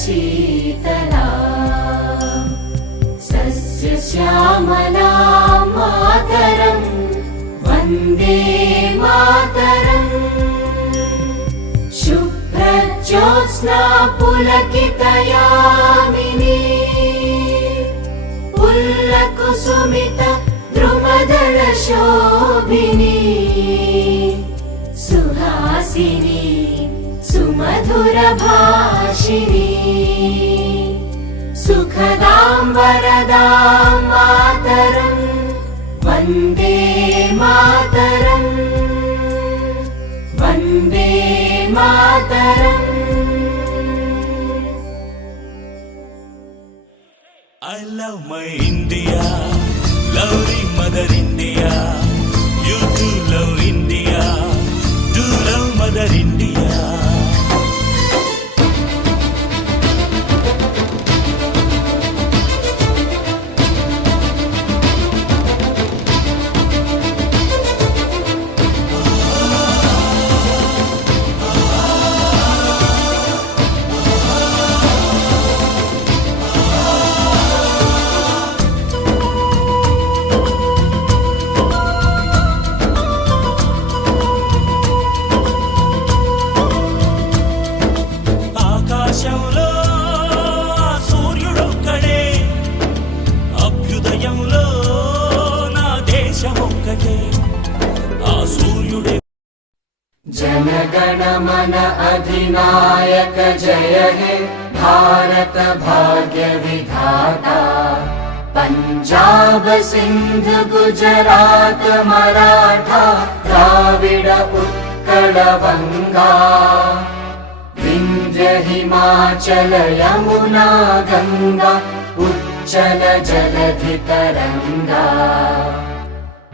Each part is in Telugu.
शीतला सस्यश्यामला मातरं वन्दे मातरम् शुभ्रज्योत्स्ना पुलकितयामिनी पुल्लकुसुमित द्रुमदलशोभिनी सुहासिनी सुमधुरभाषिणी सुखदां वरदां मातरं Vande Mataram Vande Mataram. I love my India, lovely mother India. You too love India, do love mother India. जनगण मन अधिनायक जय हे भारत भाग्य विधाता पंजाब सिंध गुजरात मराठा द्राविड उत्कल बंगा विंध्य हिमाचल यमुना गंगा उच्चल जलधि तरंगा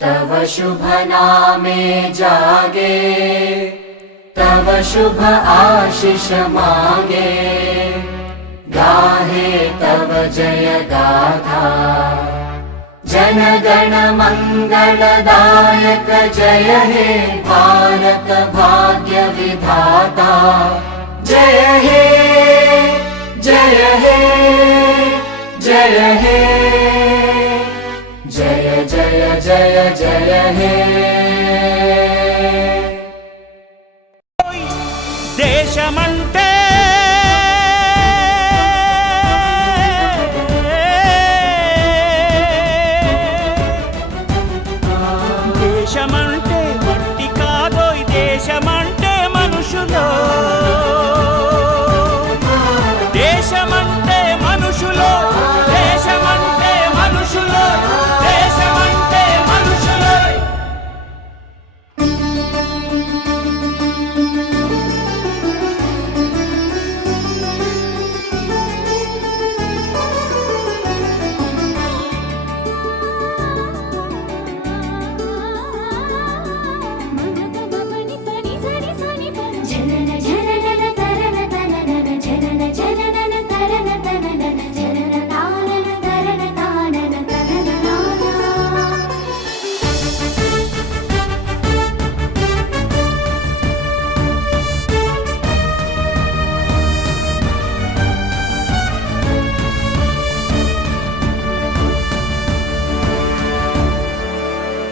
तव शुभ नामे जागे तव शुभ आशीष मांगे गाहे तव जय गाथा जन गण मंगलदायक जय हे भारत भाग्य विधाता जय हे जय हे जय हे जय जय जय जय हे देशमंटे देशमंटे మట్టి కాదోయ్ దేశమంటే మనుషులో దేశమంటే మనుషులో దేశమంటే మనుషులో దేశమంటే మనుషులో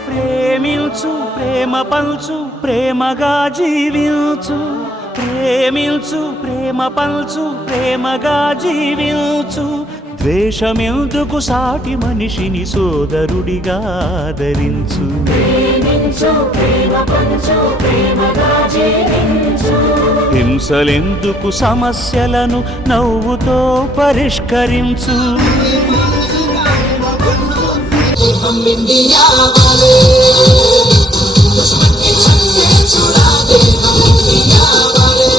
ప్రేమించు ప్రేమ పంచు ప్రేమగా జీవించు ప్రేమించు ప్రేమ పంచు ప్రేమగా జీవించు ద్వేషమెందుకు సాటి మనిషిని సోదరుడిగా ఆదరించు ప్రేమించు ప్రేమ పంచు ప్రేమగా జీవించు హింసలెందుకు సమస్యలను నవ్వుతో పరిష్కరించు हम इंडिया वाले दुश्मन के छक्के छुड़ा दे हम इंडिया वाले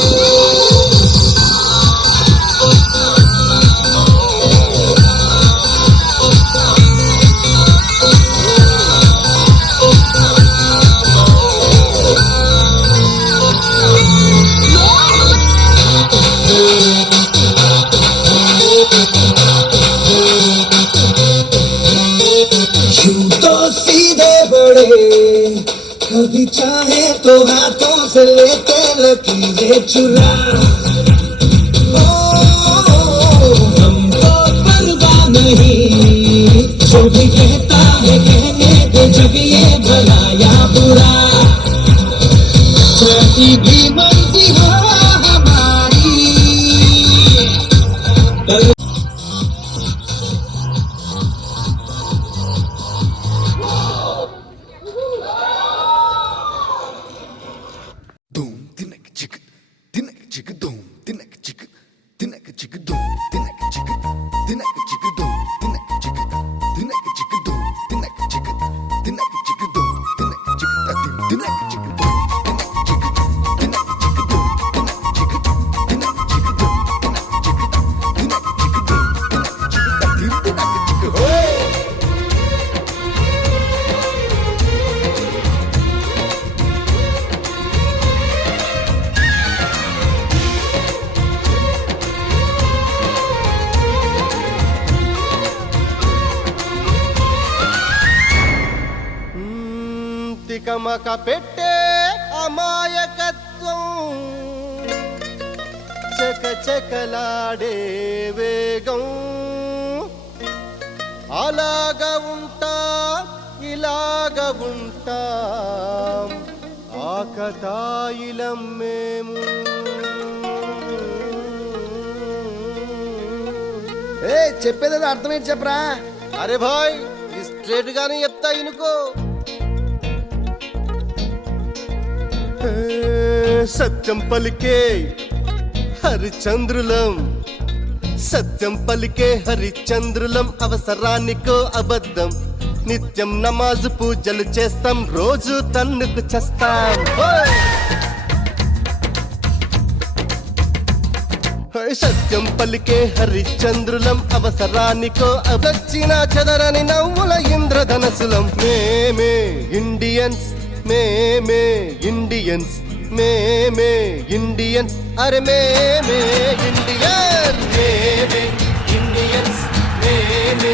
कभी चाहे तो हाथों से लेते लकीरें चुरा जो भी कहता है कहने दे जब ये भला या बुरा कैसी भी मर्जी हो हमारी Doom, tinek chick, tinek chick, doom, tinek chick, tinek chick, doom, tinek chick, tinek chick, doom, tinek chick, tinek chick, doom, tinek chick, tinek chick, doom, tinek chick, tinek chick, doom, tinek chick, tinek chick, doom, tinek chick, tinek chick, doom, tinek chick, tinek chick, doom, tinek chick, tinek chick, hey. తికమక పెట్టే అమాయకత్వం చకచకలాడే వేగం అలాగా ఉంటా ఇలాగ ఉంటా ఆకతాయిలం మేము ఏ చెప్పేది అర్థమేంటి చెప్పరా అరే భాయ్ స్ట్రేట్ గానే చెప్తా ఇనుకో సత్యం పలికే హరిచంద్రులం సత్యం పలికే హరిచంద్రులం అవసరానికో అబద్ధం నిత్యం నమాజు పూజలు చేస్తాం రోజు తన్నుకు చేస్తాం సత్యం పలికే హరిచంద్రులం అవసరానికో అబచ్చిన చదరని నవ్వుల ఇంద్రధనసులం మేమే ఇండియన్స్ మేమే ఇండియన్స్ మేమే ఇండియన్స్ అరే మేమే ఇండియన్ మేమే ఇండియన్స్ మేమే